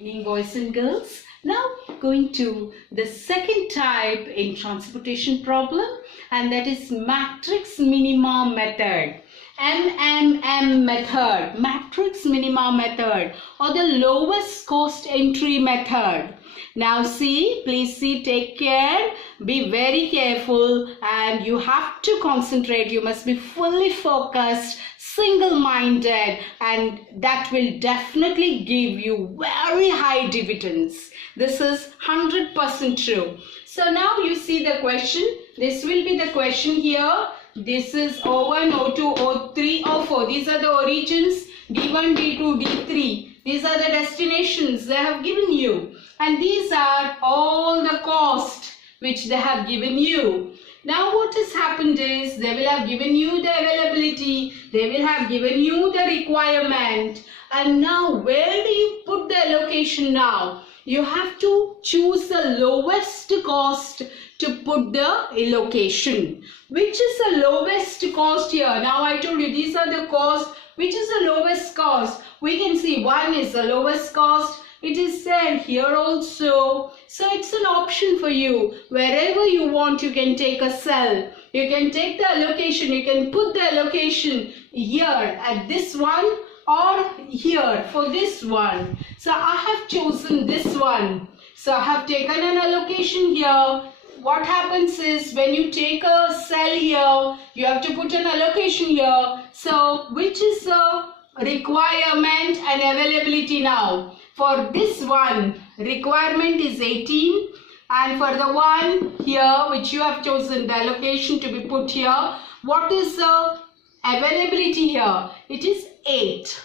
Evening, boys and girls. Now going to the second type in transportation problem, and that is matrix minima method. MMM method, matrix minima method, or the lowest cost entry method. Now see, please see, take care, be very careful, and you have to concentrate. You must be fully focused, single-minded, and that will definitely give you very high dividends. This is 100% true. So now you see the question. This will be the question here. This is O1, O2, O3, O4. These are the origins, D1, D2, D3. These are the destinations they have given you. And these are all the cost which they have given you. Now what has happened is they will have given you the availability, they will have given you the requirement, and now where do you put the allocation now? You have to choose the lowest cost to put the allocation. Which is the lowest cost here? Now I told you these are the costs. Which is the lowest cost? We can see one is the lowest cost. It is said here also. So it's an option for you. Wherever you want, you can take a cell. You can take the allocation. You can put the allocation here at this one or here for this one. So I have chosen this one. So I have taken an allocation here. What happens is when you take a cell here, you have to put an allocation here. So which is the requirement and availability now? For this one, requirement is 18, and for the one here which you have chosen the allocation to be put here, what is the availability here? It is 8.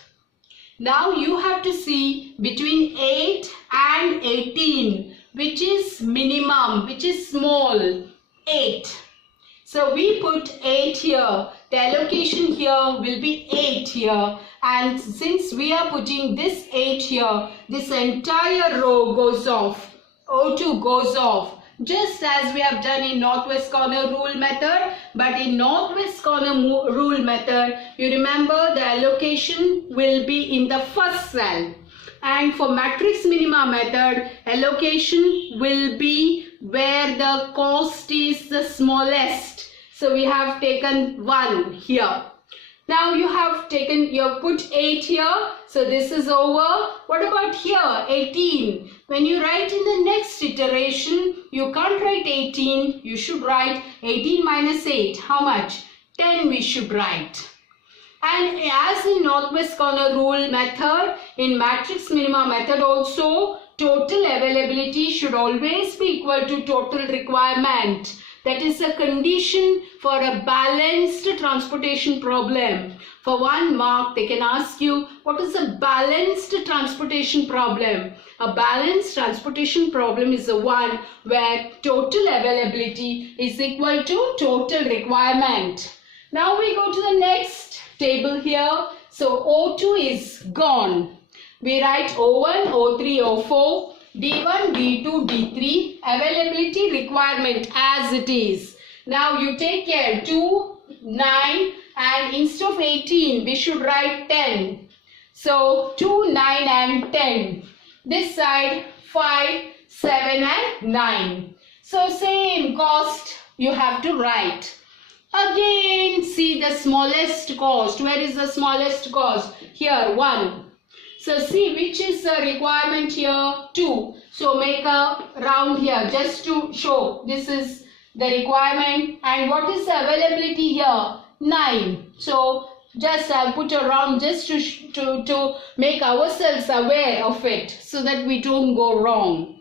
Now you have to see between 8 and 18, which is minimum, which is small, 8. So we put 8 here. The allocation here will be 8 here. And since we are putting this 8 here, this entire row goes off. O2 goes off. Just as we have done in northwest corner rule method. But in northwest corner rule method, you remember the allocation will be in the first cell. And for matrix minima method, allocation will be where the cost is the smallest. So we have taken 1 here. Now you have put 8 here. So this is over. What about here? 18. When you write in the next iteration, you can't write 18. You should write 18 minus 8. How much? 10 we should write. And as in northwest corner rule method, in matrix minima method also, total availability should always be equal to total requirement. That is a condition for a balanced transportation problem. For 1 mark, they can ask you, what is a balanced transportation problem? A balanced transportation problem is the one where total availability is equal to total requirement. Now we go to the next table here. So O2 is gone. We write O1, O3, O4. D1, D2, D3, availability requirement as it is. Now you take care, 2, 9, and instead of 18, we should write 10. So 2, 9 and 10. This side, 5, 7 and 9. So same cost you have to write. Again, see the smallest cost. Where is the smallest cost? Here, 1. So see which is the requirement here, 2. So make a round here just to show this is the requirement. And what is the availability here? 9. So just I'll put a round just to make ourselves aware of it so that we don't go wrong.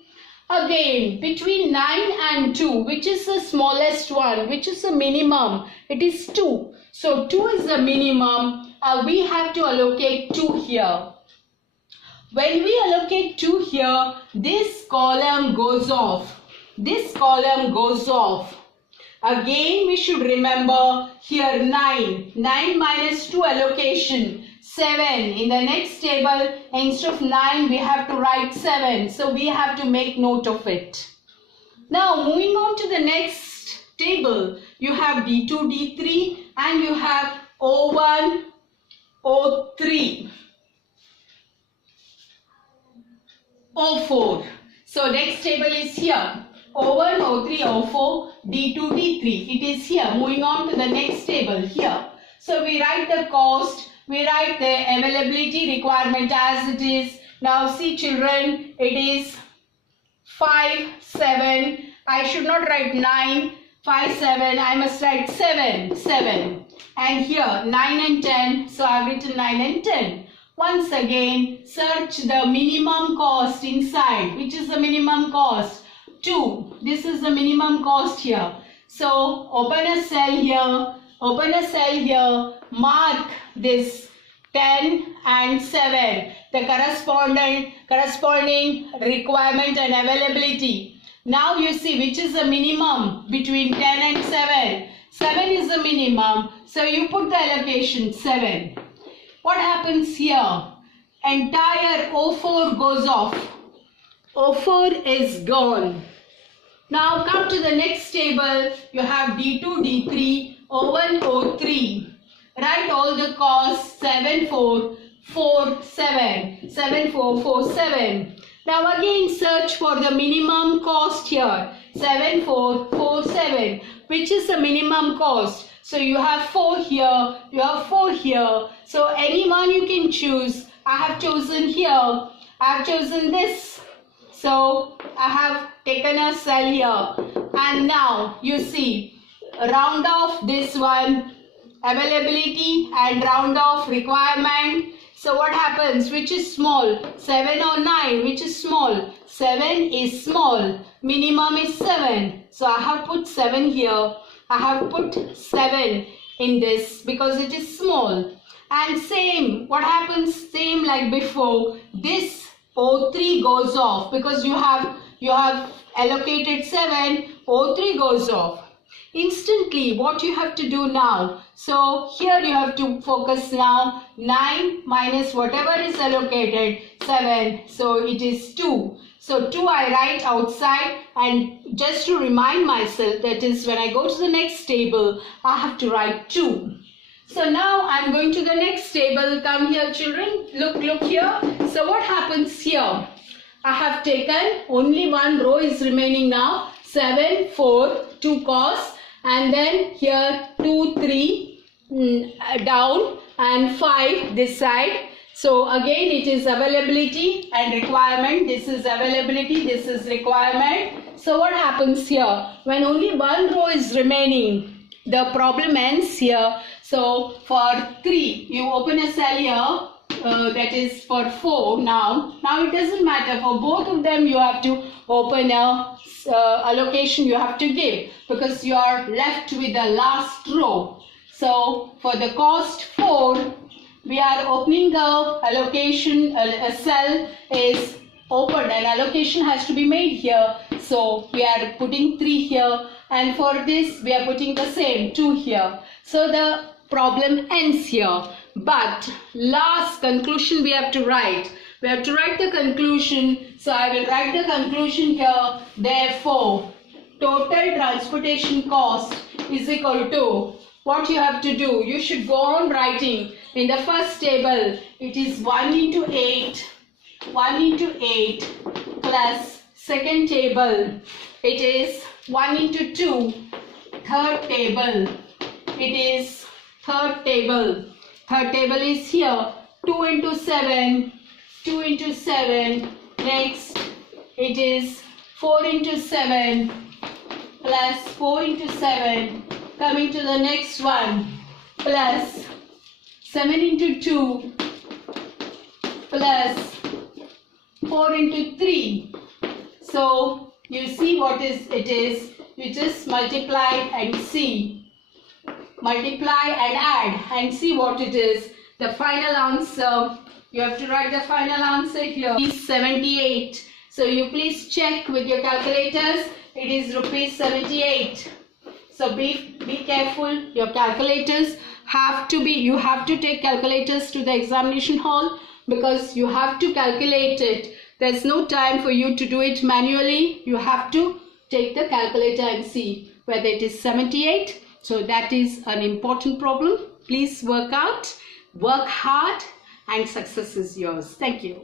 Again, between 9 and 2, which is the smallest one, which is the minimum? It is 2. So 2 is the minimum. We have to allocate 2 here. When we allocate 2 here, this column goes off. This column goes off. Again, we should remember here 9. 9 minus 2 allocation. 7. In the next table, instead of 9, we have to write 7. So we have to make note of it. Now, moving on to the next table, you have D2, D3, and you have O1, O3. O4. So next table is here. O1, O3, O4, D2, D3. It is here. Moving on to the next table here. So we write the cost, we write the availability requirement as it is. Now see children, it is 5, 7. I should not write 9, 5, 7. I must write 7, 7. And here 9 and 10. So I have written 9 and 10. Once again, search the minimum cost inside. Which is the minimum cost? 2. This is the minimum cost here. So open a cell here. Open a cell here. Mark this 10 and 7. The corresponding requirement and availability. Now you see which is the minimum between 10 and 7. 7 is the minimum. So you put the allocation 7. What happens here? Entire O4 goes off. O4 is gone. Now come to the next table. You have D2, D3, O1, O3. Write all the costs 7, 4, 4, 7. 7, 4, 4, 7. Now again search for the minimum cost here. 7, 4, 4, 7. Which is the minimum cost? So you have 4 here. You have 4 here. So any one you can choose. I have chosen here. I have chosen this. So I have taken a cell here. And now you see, round off this one, availability, and round off requirement. So what happens? Which is small? 7 or 9? Which is small? 7 is small. Minimum is 7. So I have put 7 here. I have put 7 in this because it is small. And same, what happens? Same like before. This O3 goes off because you have allocated 7. O3 goes off. Instantly, what you have to do now? So here you have to focus now. 9 minus whatever is allocated, 7. So it is 2. So 2 I write outside, and just to remind myself, that is when I go to the next table, I have to write 2. So now I am going to the next table. Come here children. Look here. So what happens here? I have taken only one row is remaining now. 7, 4, 2 costs, and then here 2, 3 down, and 5 this side. So again it is availability and requirement. This is availability, this is requirement. So what happens here? When only one row is remaining, the problem ends here. So for 3, you open a cell here. That is for 4 now. Now it doesn't matter. For both of them you have to open a allocation you have to give, because you are left with the last row. So for the cost 4, we are opening the allocation, a cell is opened, and allocation has to be made here. So we are putting 3 here, and for this we are putting the same 2 here. So the problem ends here. But last conclusion we have to write. We have to write the conclusion. So I will write the conclusion here. Therefore, total transportation cost is equal to, what you have to do, you should go on writing. In the first table, it is 1 into 8, 1 into 8 plus second table, it is 1 into 2, third table, it is third table. Third table is here, 2 into 7, 2 into 7, next it is 4 into 7 plus 4 into 7, coming to the next one, plus 7 into 2 plus 4 into 3. So you see what it is, you just multiply and see. Multiply and add and see what it is. The final answer, you have to write the final answer here, is 78. So you please check with your calculators. It is rupees 78. So be careful. Your calculators have to be, you have to take calculators to the examination hall, because you have to calculate it. There's no time for you to do it manually. You have to take the calculator and see whether it is 78. So that is an important problem. Please work out, work hard, and success is yours. Thank you.